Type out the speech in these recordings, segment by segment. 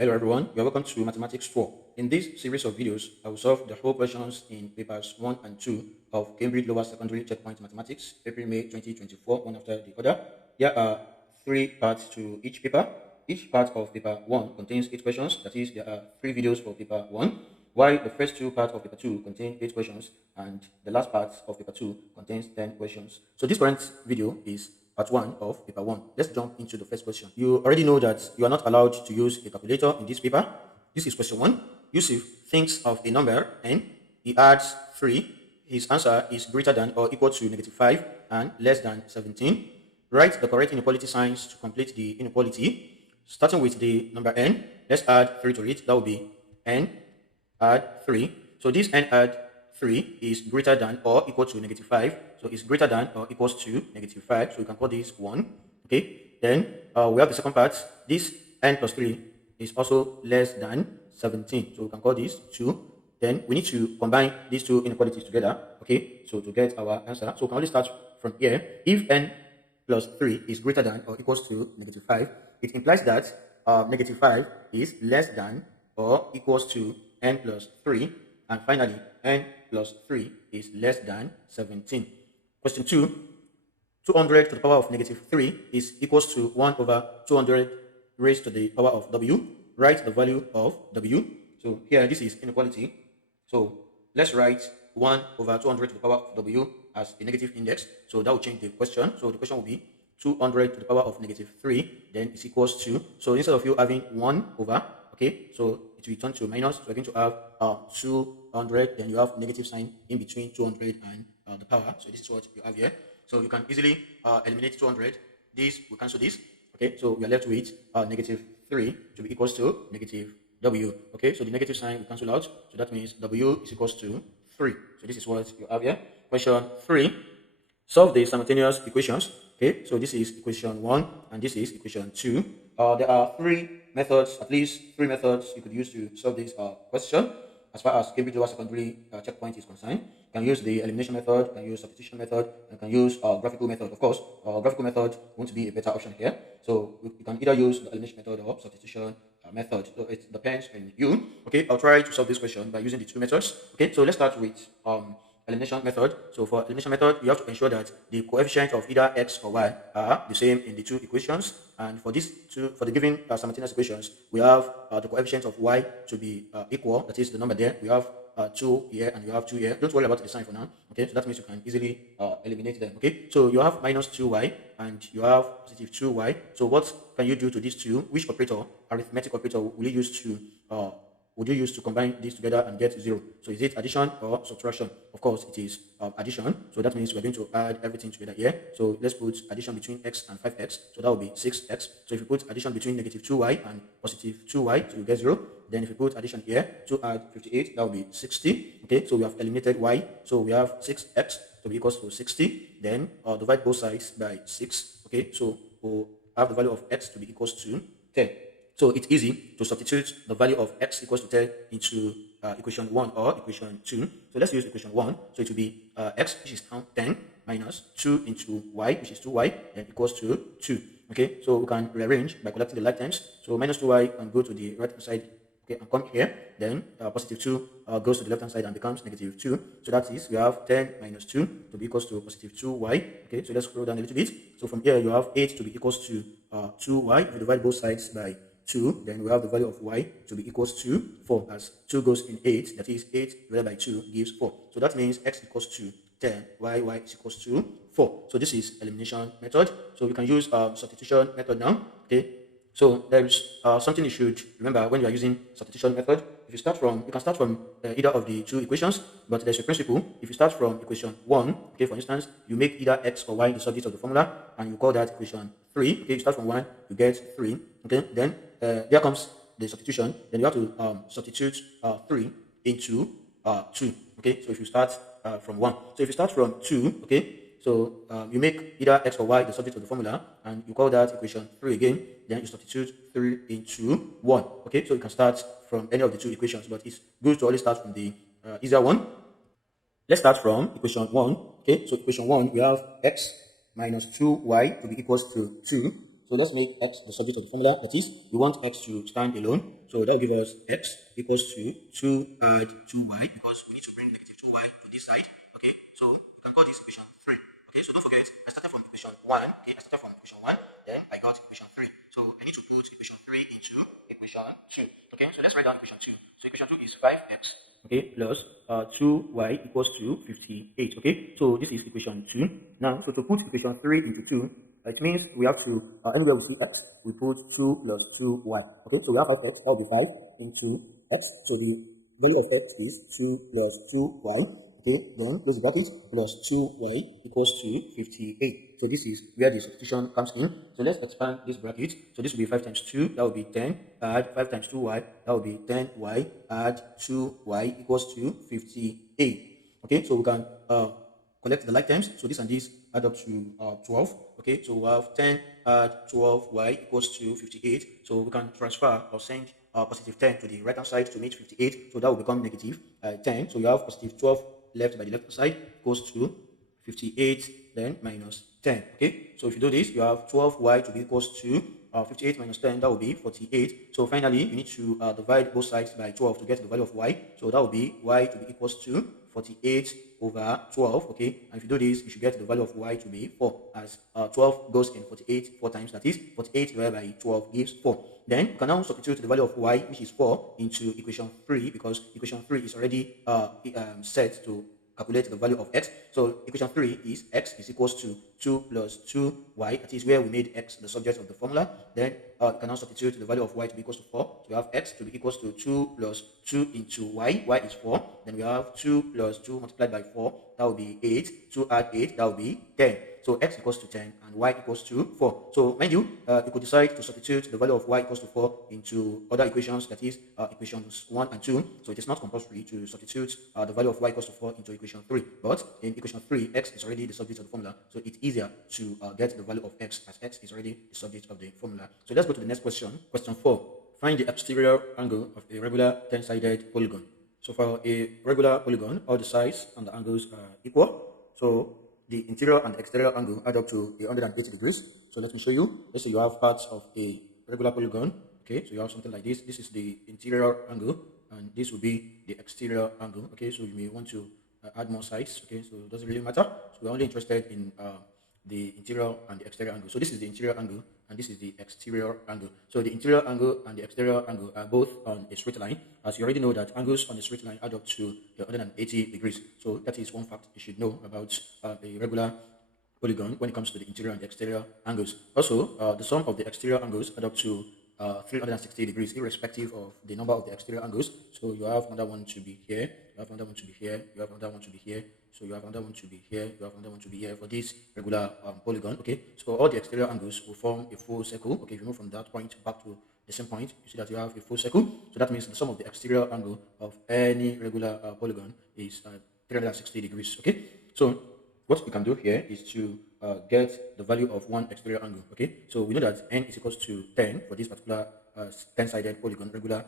Hello everyone, you are welcome to Mathematics 4. In this series of videos, I will solve the whole questions in papers 1 and 2 of Cambridge Lower Secondary Checkpoint Mathematics, April, May 2024, one after the other. There are 3 parts to each paper. Each part of paper 1 contains 8 questions, that is, there are 3 videos for paper 1, while the first 2 parts of paper 2 contain 8 questions, and the last part of paper 2 contains 10 questions. So this current video is part 1 of paper 1. Let's jump into the first question. You already know that you are not allowed to use a calculator in this paper. This is question 1. Yusuf thinks of a number and he adds 3. His answer is greater than or equal to -5 and less than 17. Write the correct inequality signs to complete the inequality. Starting with the number n, let's add 3 to it. That will be n add 3. So this n add 3 is greater than or equal to -5. So it's greater than or equals to -5. So you can call this 1. Okay. Then we have the second part. This n plus 3 is also less than 17. So we can call this 2. Then we need to combine these two inequalities together. Okay. So to get our answer. So we can only start from here. If n plus 3 is greater than or equals to -5, it implies that -5 is less than or equals to n plus 3, and finally n plus 3 is less than 17. Question 2, 200 to the power of -3 is equals to 1 over 200 raised to the power of w. Write the value of w. So here this is inequality. So let's write 1 over 200 to the power of w as a negative index. So that will change the question. So the question will be 200 to the power of -3, then it's equals to, so instead of you having 1 over, okay, so it will turn to minus. So we're going to have 200, then you have negative sign in between 200 and the power. So this is what you have here. So you can easily eliminate 200. This will cancel this. Okay, so we are left with -3 to be equals to negative w. Okay, so the negative sign will cancel out. So that means w is equals to 3. So this is what you have here. Question 3. Solve the simultaneous equations. Okay, so this is equation 1 and this is equation 2. There are 3 methods, at least 3 methods you could use to solve this question. As far as Cambridge Lower Secondary Checkpoint is concerned, you can use the elimination method, you can use substitution method, you can use graphical method. Of course, graphical method won't be a better option here. So you can either use the elimination method or substitution method. So it depends on you. Okay, I'll try to solve this question by using the 2 methods. Okay, so let's start with elimination method. So for elimination method, you have to ensure that the coefficient of either x or y are the same in the 2 equations. And for these two, for the given simultaneous equations, we have the coefficient of y to be equal. That is the number there. We have 2 here and you have 2 here. Don't worry about the sign for now. Okay, so that means you can easily eliminate them. Okay, so you have minus 2y and you have positive 2y. So what can you do to these two? Which operator, arithmetic operator, will you use to combine these together and get 0? So is it addition or subtraction? Of course, it is addition. So that means we're going to add everything together here. So let's put addition between x and 5x. So that will be 6x. So if you put addition between -2y and positive 2y, so you get 0. Then if you put addition here, 2 add 58, that will be 60. Okay, so we have eliminated y. So we have 6x to be equals to 60. Then divide both sides by 6. Okay, so we'll have the value of x to be equals to 10. So it's easy to substitute the value of x equals to 10 into equation 1 or equation 2. So let's use equation 1. So it will be x, which is now 10, minus 2 into y, which is 2y, then equals to 2. Okay, so we can rearrange by collecting the like terms. So minus 2y can go to the right hand side, okay, and come here. Then positive 2 goes to the left hand side and becomes -2. So that is, we have 10 minus 2 to be equals to positive 2y. Okay, so let's scroll down a little bit. So from here, you have 8 to be equals to 2y. If you divide both sides by 2, then we have the value of y to be equals to 4, as 2 goes in 8, that is 8 divided by 2 gives 4. So that means x equals to 10, y is equals to 4. So this is elimination method. So we can use substitution method now. Okay, so there is something you should remember when you are using substitution method. If you can start from either of the 2 equations, but there's a principle. If you start from equation 1, okay, for instance, you make either x or y the subject of the formula, and you call that equation 3. Okay, you start from 1, you get 3. Okay, then there comes the substitution. Then you have to substitute 3 into 2. Okay, so if you start from 1, so if you start from 2, okay, so you make either x or y the subject of the formula, and you call that equation 3 again. Then you substitute 3 into 1. Okay, so you can start from any of the 2 equations, but it's good to always start from the easier one. Let's start from equation 1. Okay, so equation 1, we have x minus 2y to be equals to 2. So let's make x the subject of the formula. That is, we want x to stand alone. So that will give us x equals to 2 add 2y, because we need to bring negative 2y to this side. Okay, so we can call this equation 3. Okay, so don't forget, I started from equation 1. Okay, I started from equation 1, then I got equation 3. So I need to put equation 3 into equation 2. Okay, so let's write down equation 2. So equation 2 is 5x, okay, plus 2y equals to 58. Okay, so this is equation 2. Now, so to put equation 3 into 2, it means we have to, anywhere we see x, we put 2 plus 2y. Okay, so we have 5x, that will be 5 into x. So the value of x is 2 plus 2y. Okay, then close the bracket, plus 2y equals to 58. So this is where the substitution comes in. So let's expand this bracket. So this will be 5 times 2, that will be 10. Add 5 times 2y, that will be 10y. Add 2y equals to 58. Okay, so we can collect the like terms. So this and this add up to 12. Okay, so we have 10 add 12y equals to 58. So we can transfer or send positive 10 to the right hand side to make 58. So that will become negative 10. So you have positive 12 left by the left hand side equals to 58 then minus 10. Okay, so if you do this, you have 12y to be equals to 58 minus 10, that will be 48. So finally, you need to divide both sides by 12 to get the value of y. So that will be y to be equals to 48 over 12. Okay, and if you do this, you should get the value of y to be 4, as 12 goes in 48 4 times. That is 48 divided by 12 gives 4. Then you can now substitute the value of y, which is 4, into equation 3, because equation 3 is already set to calculate the value of x. So equation 3 is x is equals to 2 plus 2y. That is where we made x the subject of the formula. Then you can now substitute the value of y to be equals to 4. So we have x to be equals to 2 plus 2 into y. Y is 4. Then we have 2 plus 2 multiplied by 4. That will be 8. 2 add 8. That will be 10. So x equals to 10 and y equals to 4. So mind you, you could decide to substitute the value of y equals to 4 into other equations, that is equations 1 and 2. So it is not compulsory to substitute the value of y equals to 4 into equation 3. But in equation 3, x is already the subject of the formula. So it's easier to get the value of x, as x is already the subject of the formula. So let's go to the next question. Question 4. Find the exterior angle of a regular 10-sided polygon. So for a regular polygon, all the sides and the angles are equal. So the interior and the exterior angle add up to 180 degrees. So let me show you. Let's say you have parts of a regular polygon. Okay, so you have something like this. This is the interior angle, and this will be the exterior angle. Okay, so you may want to add more sides. Okay, so it doesn't really matter. So we're only interested in the interior and the exterior angle. So this is the interior angle, and this is the exterior angle. So the interior angle and the exterior angle are both on a straight line. As you already know that angles on a straight line add up to 180 degrees. So that is one fact you should know about a regular polygon when it comes to the interior and the exterior angles. Also, the sum of the exterior angles add up to 360 degrees, irrespective of the number of the exterior angles. So you have another one to be here, you have another one to be here, you have another one to be here, so you have another one to be here, you have another one to be here for this regular polygon. Okay, so all the exterior angles will form a full circle. Okay, if you move from that point back to the same point, you see that you have a full circle. So that means the sum of the exterior angle of any regular polygon is 360 degrees. Okay, so what we can do here is to get the value of one exterior angle. Okay, so we know that n is equals to 10 for this particular 10-sided polygon, regular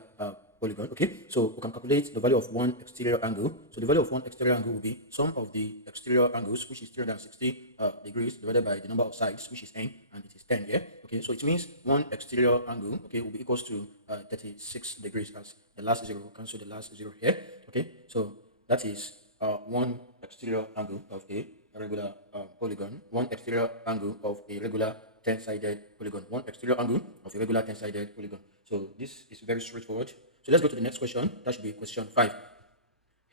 polygon. Okay, so we can calculate the value of one exterior angle. So the value of one exterior angle will be sum of the exterior angles, which is 360 degrees, divided by the number of sides, which is n, and it is 10 here. Okay, so it means one exterior angle, okay, will be equals to 36 degrees, as the last zero will cancel the last zero here. Okay, so that is one exterior angle of a regular polygon, one exterior angle of a regular 10-sided polygon, one exterior angle of a regular 10-sided polygon. So this is very straightforward. So let's go to the next question. That should be question 5.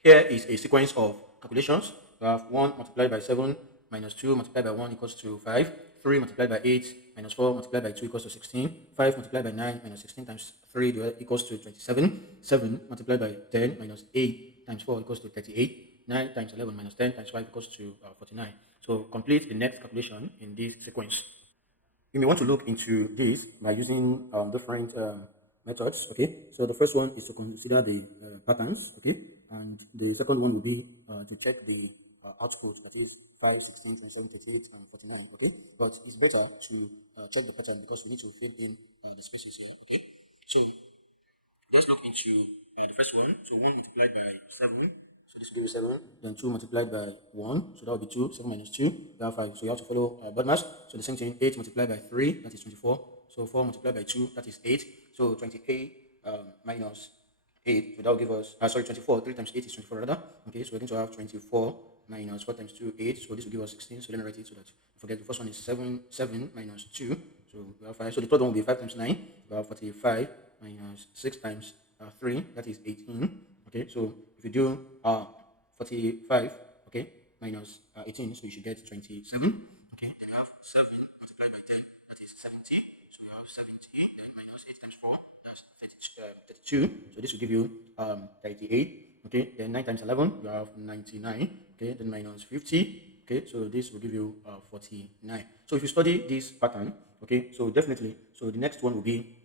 Here is a sequence of calculations. We have 1 multiplied by 7 minus 2 multiplied by 1 equals to 5. 3 multiplied by 8 minus 4 multiplied by 2 equals to 16. 5 multiplied by 9 minus 16 times 3 equals to 27. 7 multiplied by 10 minus 8 times 4 equals to 38. 9 times 11 minus 10 times 5 equals to 49. So complete the next calculation in this sequence. You may want to look into this by using different methods. Okay, so the first one is to consider the patterns. Okay, and the second one will be to check the output, that is 5, 16, 27, 38, and 49. Okay, but it's better to check the pattern because we need to fill in the spaces here. Okay, so let's look into the first one. So 1 multiplied by 7. So this will give you 7. Then 2 multiplied by 1. So that will be 2. 7 minus 2. You have 5. So you have to follow BODMAS. So the same thing. 8 multiplied by 3. That is 24. So 4 multiplied by 2. That is 8. So 28 minus 8. So that will give us, sorry, 24. 3 times 8 is 24 rather. Okay, so we're going to have 24 minus 4 times 2, 8. So this will give us 16. So then write it so that you forget the first one is 7 minus 2. So we have 5. So the third one will be 5 times 9. We have 45 minus 6 times 3. That is 18. Okay, so if you do 45, okay, minus 18, so you should get 27. Okay, then you have 7 multiplied by 10, that is 70. So you have 70, then minus 8 times 4, that's 32. So this will give you 38. Okay, then 9 times 11, you have 99. Okay, then minus 50. Okay, so this will give you 49. So if you study this pattern, okay, so definitely, so the next one will be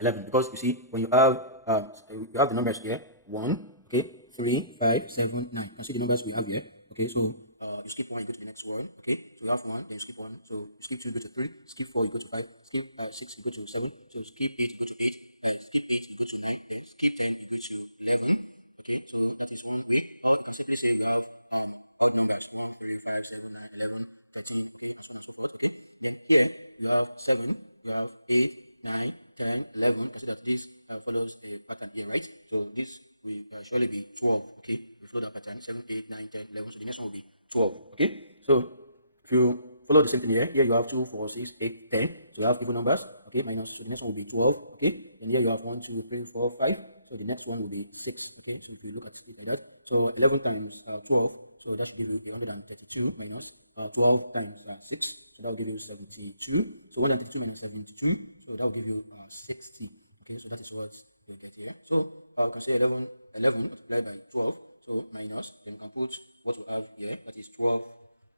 11, because you see when you have the numbers here 1, okay, 3, 5, 7, 9. You can see the numbers we have here. Okay, so you skip 1, you go to the next one. Okay, so you have 1, then you skip 1. So you skip 2, you go to 3. Skip 4, you go to 5. Skip 6, you go to 7. So skip 8, you go to 8. Skip 8, you go to 9. Then skip 10, you go to 11. Okay, so that is one way. Or they simply say you have odd numbers 1, 3, 5, 7, 9, 11, 13, 14, and so on and so forth. Okay, then here you have 7, you have 8, 9, 10, 11. You can see that this follows a pattern here, right? So this will surely be 12. Okay, we follow that pattern 7, 8, 9, 10, 11. So the next one will be 12. Okay, so if you follow the same thing here, you have 2, 4, 6, 8, 10. So you have even numbers. Okay, minus. So the next one will be 12. Okay, and here you have 1, 2, 3, 4, 5. So the next one will be 6. Okay, so if you look at it like that, so 11 times 12. So that should give you 132 minus 12 times 6. So that will give you 72. So 132 minus 72. So that will give you 60. Okay, so that is what we get here. So we can say 11 multiplied by 12. So minus, then you can put what we have here, that is 12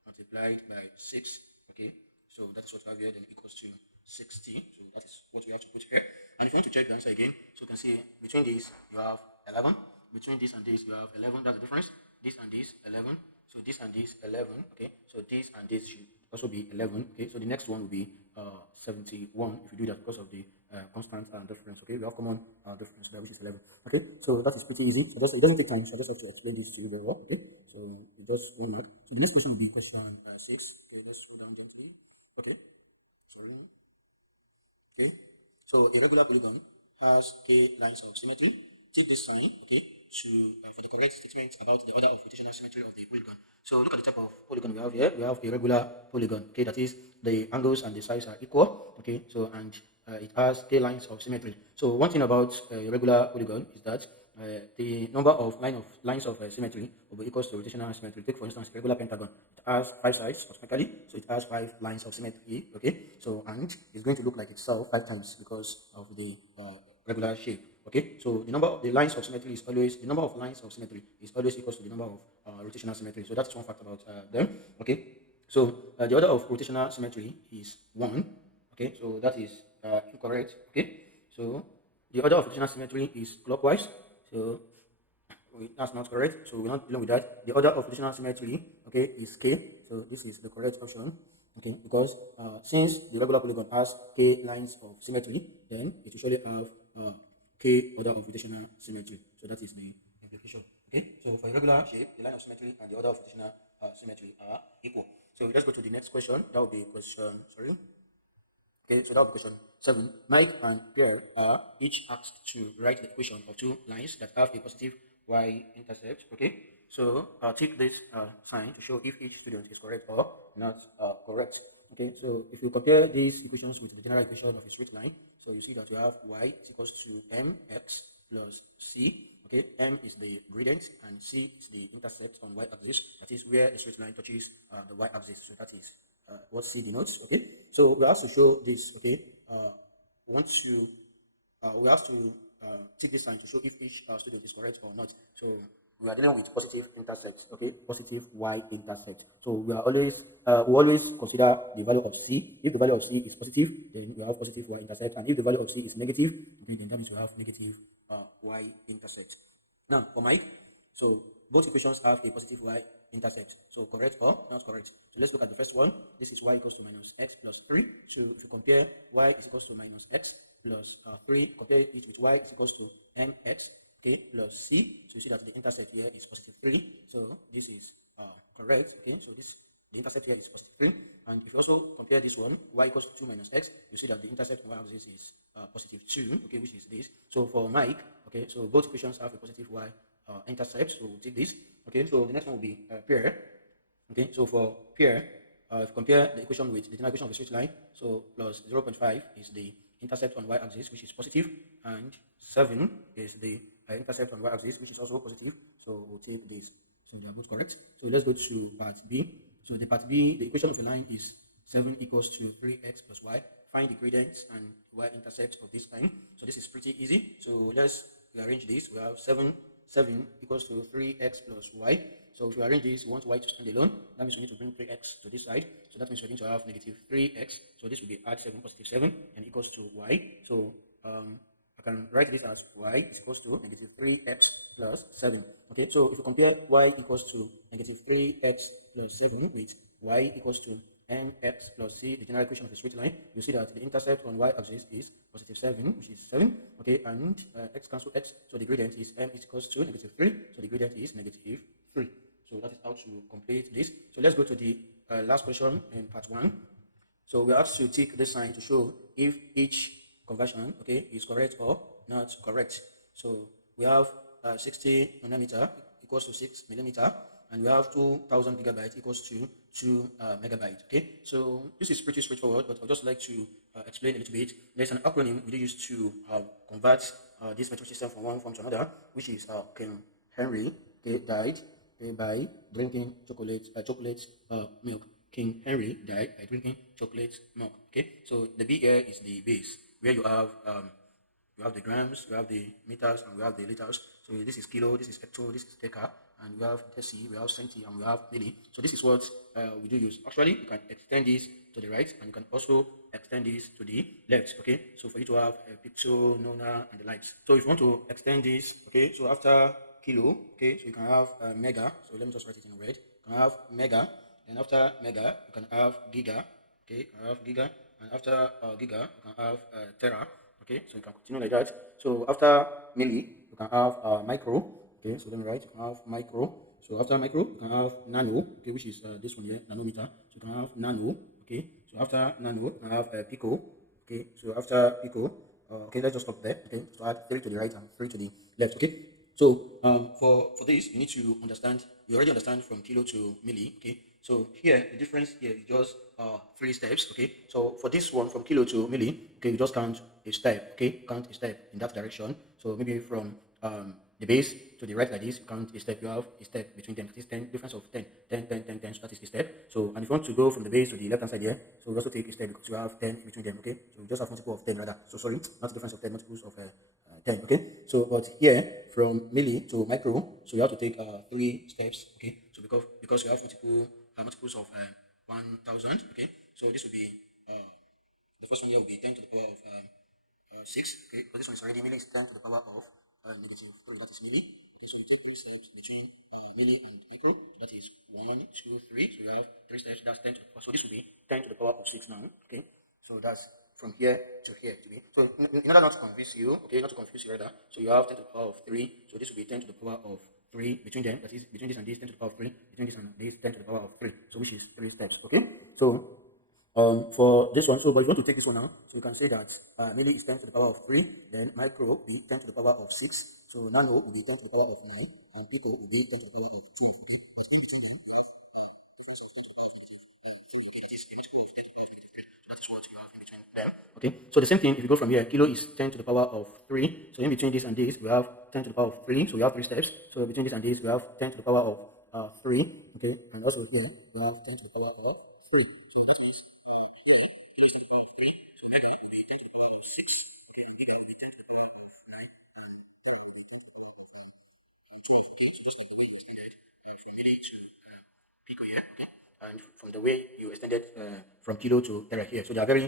multiplied by 6. Okay, so that is what we have here, then equals to 60. So that is what we have to put here. And if you want to check the answer again, so you can see between these you have 11. Between this and this you have 11. That's the difference. This and this 11. So this and this 11. Okay, so this and this should also be 11. Okay, so the next one will be 71 if you do that, because of the constant difference. Okay, we have common difference there, which is 11. Okay, so that is pretty easy. So it doesn't take time, so I just have to explain this to you very well. Okay, so it does 1 mark. So the next question will be question 6. Okay, let's scroll down gently. Okay, sorry. Okay, so a regular polygon has k lines of symmetry. Take this sign, okay, to for the correct statement about the order of rotational symmetry of the polygon. So look at the type of polygon we have here. We have a regular polygon, okay, that is the angles and the sides are equal, okay, so and it has k lines of symmetry. So one thing about a regular polygon is that the number of lines of symmetry will be equals to rotational symmetry. Take for instance a regular pentagon. It has 5 sides automatically, so it has 5 lines of symmetry. Okay, so and it's going to look like itself 5 times because of the regular shape. Okay, so the lines of symmetry is always the number of lines of symmetry is always equals to the number of rotational symmetry. So that's one fact about them. Okay, so the order of rotational symmetry is 1. Okay, so that is incorrect. Okay, so the order of rotational symmetry is clockwise. So that's not correct. So we're not dealing with that. The order of rotational symmetry, okay, is k. So this is the correct option. Okay, because since the regular polygon has k lines of symmetry, then it will surely have k order of rotational symmetry. So that is the implication. Okay, so for a regular shape, the line of symmetry and the order of rotational symmetry are equal. So let's go to the next question. That will be question, sorry. Okay, so that will be question 7. Mike and Pierre are each asked to write the equation of 2 lines that have a positive y-intercept. Okay, so I'll take this sign to show if each student is correct or not correct. Okay, so if you compare these equations with the general equation of a straight line, so you see that you have y is equals to mx plus c. Okay, m is the gradient and c is the intercept on y-axis. That is where a straight line touches the y-axis. So that is what C denotes. Okay, so we have to show this. Okay, we have to take this sign to show if each student is correct or not. So we are dealing with positive intersect. Okay, positive y intersect. So we always consider the value of C. If the value of C is positive, then we have positive y intersect, and if the value of C is negative, okay, then that means we have negative y intersect. Now for Mike, so both equations have a positive y intersect. So correct or not correct? So let's look at the first one. This is y equals to minus x plus 3. So if you compare y is equals to minus x plus 3, compare it with y is equals to mx. okay, plus c. So you see that the intercept here is positive 3. So this is correct. Okay, so this the intercept here is positive 3. And if you also compare this one, y equals to 2 minus x, you see that the intercept on y-axis is positive 2, okay, which is this. So for Mike, okay, so both equations have a positive y intercept, so we'll take this. Okay, so the next one will be pair. Okay, so for pair, if you compare the equation with the general equation of a straight line, so plus 0.5 is the intercept on y-axis, which is positive, and 7 is the intercept on y-axis, which is also positive. So we'll take this. So they are both correct. So let's go to part B. So the part B, the equation of a line is 7 equals to 3x plus y. Find the gradients and y-intercept of this line. So this is pretty easy. So let's rearrange this. We have 7 equals to 3x plus y. So if we arrange this, we want y to stand alone. That means we need to bring 3x to this side. So that means we're going to have negative 3x. So this will be add 7 positive 7 and equals to y. So I can write this as y is equals to negative 3x plus 7. Okay, so if you compare y equals to negative 3x plus 7 with y equals to nx plus c, the general equation of a straight line, you see that the intercept on y-axis is positive 7, which is 7. Okay, and x cancel x, so the gradient is m is equals to negative 3, so the gradient is negative 3. So that is how to complete this. So let's go to the last question in part 1. So we have to take this sign to show if each conversion, okay, is correct or not correct. So we have 60 nanometer equals to 6 millimeter, and we have 2000 gigabyte equals to 2 megabyte. Okay, so this is pretty straightforward, but I'd just like to explain a little bit. There's an acronym we use to convert this metric system from one form to another, which is King Henry, okay, died by drinking chocolate milk. King Henry died by drinking chocolate milk. Okay, so the B here is the base where you have the grams, you have the meters, and we have the liters. So this is kilo, this is hecto, this is deca, and we have deci, we have centi, and we have milli. So this is what we do use. Actually, you can extend this to the right, and you can also extend this to the left. Okay, so for you to have a picture, nona, and the likes. So if you want to extend this, okay, so after kilo, okay, so you can have mega. So let me just write it in red. You can have mega, and after mega, you can have giga. Okay, you can have giga, and after giga, you can have tera. Okay, so you can continue like that. So after milli, you can have micro. Okay, so let me write. You can have micro. So after micro, you can have nano. Okay, which is this one here, nanometer. So you can have nano. Okay, so after nano, you can have pico. Okay, so after pico, okay, let's just stop there. Okay, so add 3 to the right and 3 to the left. Okay, so for this, you need to understand. You already understand from kilo to milli. Okay, so here the difference here is just 3 steps. Okay, so for this one from kilo to milli, okay, you just count a step. Okay, count a step in that direction. So maybe from the base to the right like this, you count a step. You have a step between them. That is 10, difference of 10, 10, 10, 10, 10. So that is a step. So and if you want to go from the base to the left hand side here, so we also take a step because you have 10 in between them. Okay, so we just have multiple of 10 rather. So sorry, not difference of 10, multiples of 10. Okay, so but here from milli to micro, so you have to take 3 steps. Okay, so because you have multiples of 1000. Okay, so this will be the first one here will be 10 to the power of 6. Okay, but this one is already milli is 10 to the power of negative 3. That is milli. Okay, so you take 3 steps between milli and micro. That is 1, 2, 3. So you have 3 steps. That's 10 to the power. So this will be 10 to the power of 6 now. Okay, so that's from here to here. So in order not to confuse you, okay, not to confuse you rather, so you have 10 to the power of 3. So this will be 10 to the power of 3 between them. That is between this and this, 10 to the power of 3. Between this and this, 10 to the power of 3. So which is 3 steps. Okay, so for this one, so but if you want to take this one now, so you can say that milli is 10 to the power of 3, then micro will be 10 to the power of 6, so nano will be 10 to the power of 9, and pico will be 10 to the power of 2. Okay? But in between them, okay, so the same thing if you go from here, kilo is 10 to the power of 3, so in between this and this, we have 10 to the power of 3, so we have 3 steps, so between this and this, we have 10 to the power of 3, okay, and also here, we have 10 to the power of 3, so that means 6, okay, and giga will be 10 to the power of 9, and tera will be 10 to the power of 12, okay, so just like the way you extended from milli to pico here, okay, and from the way you extended from kilo to tera here, so they are very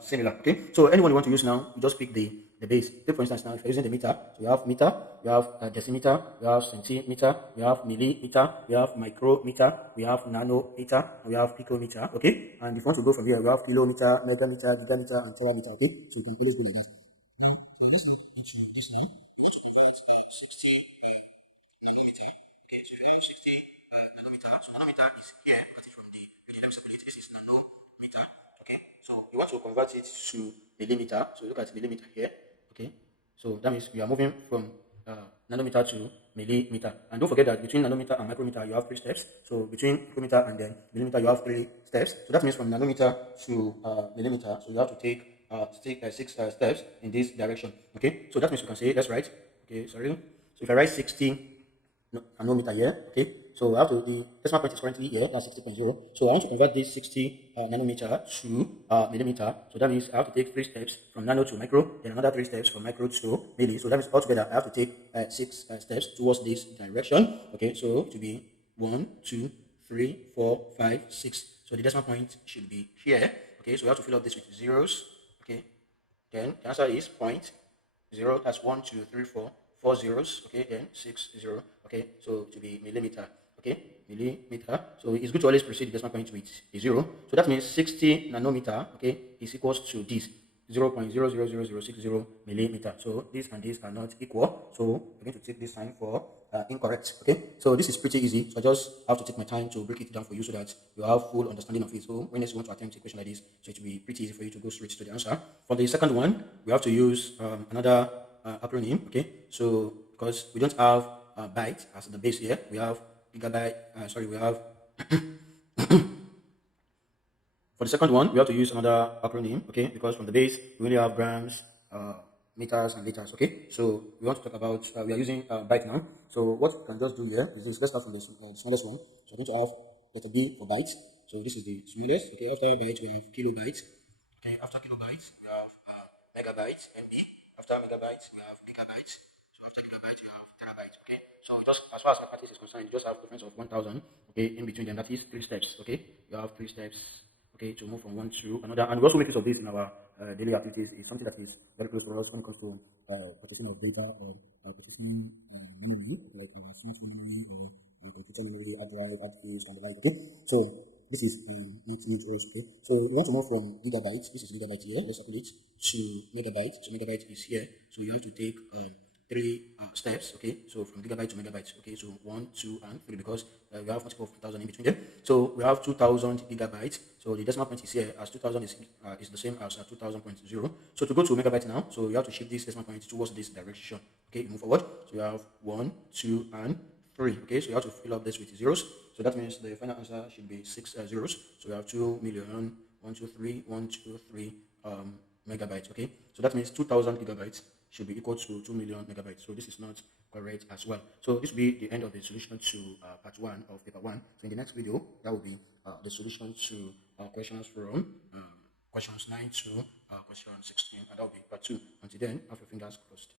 similar, okay. So anyone you want to use now, you just pick the base. Take for instance now, if you're using the meter, so you have meter, you have decimeter, you have centimeter, you have millimeter, you have micrometer, we have nanometer, and we have picometer, okay. And if you want to go from here, we have kilometer, megameter, gigameter, and terameter, okay. So you can always go like that. So let's make sure this one. convert it to millimeter. So look at millimeter here. Okay, so that means we are moving from nanometer to millimeter. And don't forget that between nanometer and micrometer, you have three steps. So between micrometer and then millimeter, you have three steps. So that means from nanometer to millimeter, so you have to take six steps in this direction. Okay, so that means we can say, let's write. Okay, sorry. So if I write 60 nanometer here, okay, so I have to, the decimal point is currently here, that's 60.0. So I want to convert this 60 nanometer to millimeter. So that means I have to take three steps from nano to micro, then another three steps from micro to milli. So that means altogether I have to take six steps towards this direction. Okay, so to be 1, 2, 3, 4, 5, 6. So the decimal point should be here. Okay, so we have to fill up this with zeros. Okay, then the answer is point zero. That's 1, 2, 3, 4, 4 zeros. Okay, then 6 0. Okay, so to be millimeter. Okay, millimeter. So it's good to always precede the decimal point with a zero. So that means 60 nanometer. Okay, is equals to this 0.000060 millimeter. So this and this are not equal. So we're going to take this sign for incorrect. Okay, so this is pretty easy. So I just have to take my time to break it down for you so that you have full understanding of it. So when you want to attempt a question like this, so it will be pretty easy for you to go straight to the answer. For the second one, we have to use another acronym. Okay, so because we don't have byte as the base here, we have gigabyte. We have for the second one, we have to use another acronym, okay? Because from the base, we only have grams, meters, and liters, okay? So we want to talk about, we are using byte now. So what we can just do here is this. Let's start from the smallest one. So I'm going to have letter B for bytes. So this is the smallest, okay? After byte, we have kilobytes. Okay, after kilobytes, we have megabytes, MB. After megabytes, we have gigabytes. So after gigabytes, we have terabytes, okay? So just as far as mathematics is concerned, you just have difference of 1,000, okay, in between them. That is three steps, okay? You have three steps, okay, to move from one to another. And we also make use of this in our daily activities. It's something that is very close to us when it comes to processing of data or processing memory, like function memory or computer memory, hard drive, hard disk, and the like. Okay, so this is ETH. Okay, so we want to move from gigabytes. This is gigabyte here. Let's circle it to megabyte. So megabyte is here. So you have to take three steps, okay? So from gigabyte to megabyte, okay? So 1, 2, and 3 because we have multiple of 1,000 in between them. So we have 2,000 gigabytes. So the decimal point is here as 2,000 is the same as 2,000.0. So to go to megabyte now, so you have to shift this decimal point towards this direction, okay? Move forward. So you have 1, 2, and 3, okay? So you have to fill up this with zeros. So that means the final answer should be 6 zeros. So we have 2,123,123 megabytes, okay? So that means 2,000 gigabytes should be equal to 2 million megabytes. So this is not correct as well. So this will be the end of the solution to part 1 of paper 1. So in the next video, that will be the solution to questions from questions 9 to question 16, and that will be part 2. Until then, have your fingers crossed.